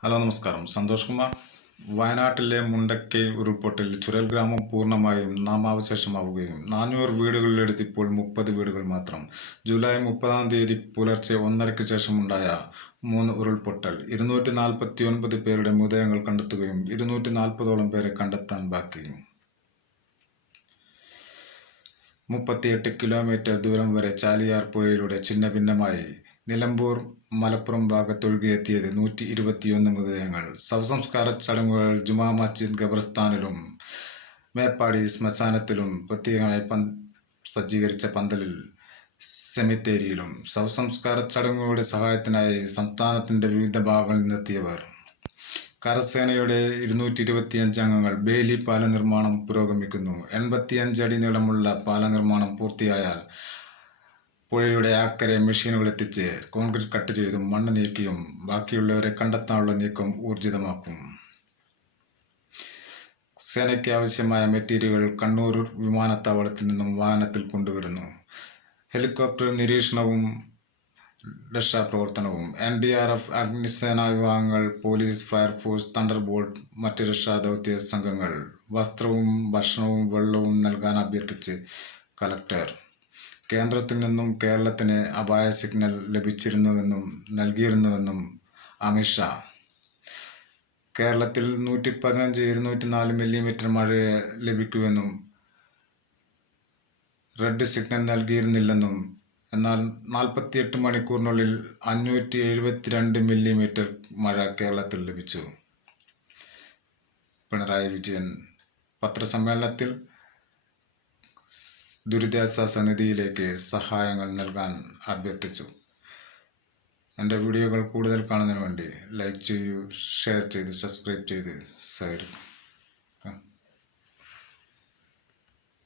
Hello നമസ്കാരം. സന്തോഷ് കുമാർ. വയനാട്ടിലെ മുണ്ടക്കൈ ഉരുൾപൊട്ടൽ ചുരൽ ഗ്രാമം പൂർണമായും നാമാവശേഷമാവുകയും നാനൂറ് വീടുകളിലെടുത്ത് ഇപ്പോൾ മുപ്പത് വീടുകൾ മാത്രം. ജൂലൈ മുപ്പതാം തീയതി പുലർച്ചെ ഒന്നരയ്ക്ക് ശേഷമുണ്ടായ മൂന്ന് ഉരുൾപൊട്ടൽ. ഇരുന്നൂറ്റി നാൽപ്പത്തി ഒൻപത് പേരുടെ മൃതദേഹങ്ങൾ കണ്ടെത്തുകയും ഇരുന്നൂറ്റി നാൽപ്പതോളം പേരെ കണ്ടെത്താൻ ബാക്കി മുപ്പത്തിയെട്ട് കിലോമീറ്റർ ദൂരം വരെ ചാലിയാർ പുഴയിലൂടെ ഛിന്ന ഭിന്നമായി നിലമ്പൂർ മലപ്പുറം ഭാഗത്തൊഴുകിയെത്തിയത് നൂറ്റി ഇരുപത്തിയൊന്ന് മൃതദേഹങ്ങൾ. ശവസംസ്കാര ചടങ്ങുകൾ ജുമാ മസ്ജിദ് ഖബർസ്ഥാനിലും മേപ്പാടി ശ്മശാനത്തിലും പ്രത്യേകമായി പന് സജ്ജീകരിച്ച പന്തലിൽ സെമിത്തേരിയിലും ശവസംസ്കാര ചടങ്ങുകളുടെ സഹായത്തിനായി സംസ്ഥാനത്തിന്റെ വിവിധ ഭാഗങ്ങളിൽ നിന്നെത്തിയവർ. കരസേനയുടെ ഇരുന്നൂറ്റി ഇരുപത്തിയഞ്ച് അംഗങ്ങൾ ബേലി പാല നിർമ്മാണം പുരോഗമിക്കുന്നു. എൺപത്തിയഞ്ച് അടി നീളമുള്ള പാല നിർമ്മാണം പൂർത്തിയായാൽ പുഴയുടെ അക്കരെ മെഷീനുകൾ എത്തിച്ച് കോൺക്രീറ്റ് കട്ട് ചെയ്തും മണ്ണ് നീക്കിയും ബാക്കിയുള്ളവരെ കണ്ടെത്താനുള്ള നീക്കം ഊർജിതമാക്കും. സേനയ്ക്ക് ആവശ്യമായ മെറ്റീരിയലുകൾ കണ്ണൂർ വിമാനത്താവളത്തിൽ നിന്നും വാഹനത്തിൽ കൊണ്ടുവരുന്നു. ഹെലികോപ്റ്റർ നിരീക്ഷണവും രക്ഷാപ്രവർത്തനവും. എൻ ഡി ആർ എഫ് അഗ്നിസേനാ വിഭാഗങ്ങൾ പോലീസ് ഫയർഫോഴ്സ് തണ്ടർ ബോൾട്ട് മറ്റ് രക്ഷാദൗത്യ സംഘങ്ങൾ വസ്ത്രവും ഭക്ഷണവും വെള്ളവും നൽകാൻ അഭ്യർത്ഥിച്ച് കലക്ടർ കേന്ദ്രത്തിൽ നിന്നും കേരളത്തിന് അപായ സിഗ്നൽ ലഭിച്ചിരുന്നുവെന്നും നൽകിയിരുന്നുവെന്നും അമിത്ഷാ കേരളത്തിൽ നൂറ്റി പതിനഞ്ച് ഇരുന്നൂറ്റി നാല് മില്ലിമീറ്റർ മഴ ലഭിക്കുമെന്നും റെഡ് സിഗ്നൽ നൽകിയിരുന്നില്ലെന്നും എന്നാൽ നാൽപ്പത്തിയെട്ട് മണിക്കൂറിനുള്ളിൽ അഞ്ഞൂറ്റി എഴുപത്തിരണ്ട് മില്ലിമീറ്റർ മഴ കേരളത്തിൽ ലഭിച്ചു. പിണറായി വിജയൻ പത്രസമ്മേളനത്തിൽ ദുരിതാശ്വാസ നിധിയിലേക്ക് സഹായങ്ങൾ നൽകാൻ അഭ്യർത്ഥിച്ചു. എന്റെ വീഡിയോകൾ കൂടുതൽ കാണുന്നതിന് വേണ്ടി ലൈക്ക് ചെയ്യൂ ഷെയർ ചെയ്ത് സബ്സ്ക്രൈബ് ചെയ്ത് സഹകരിക്കും.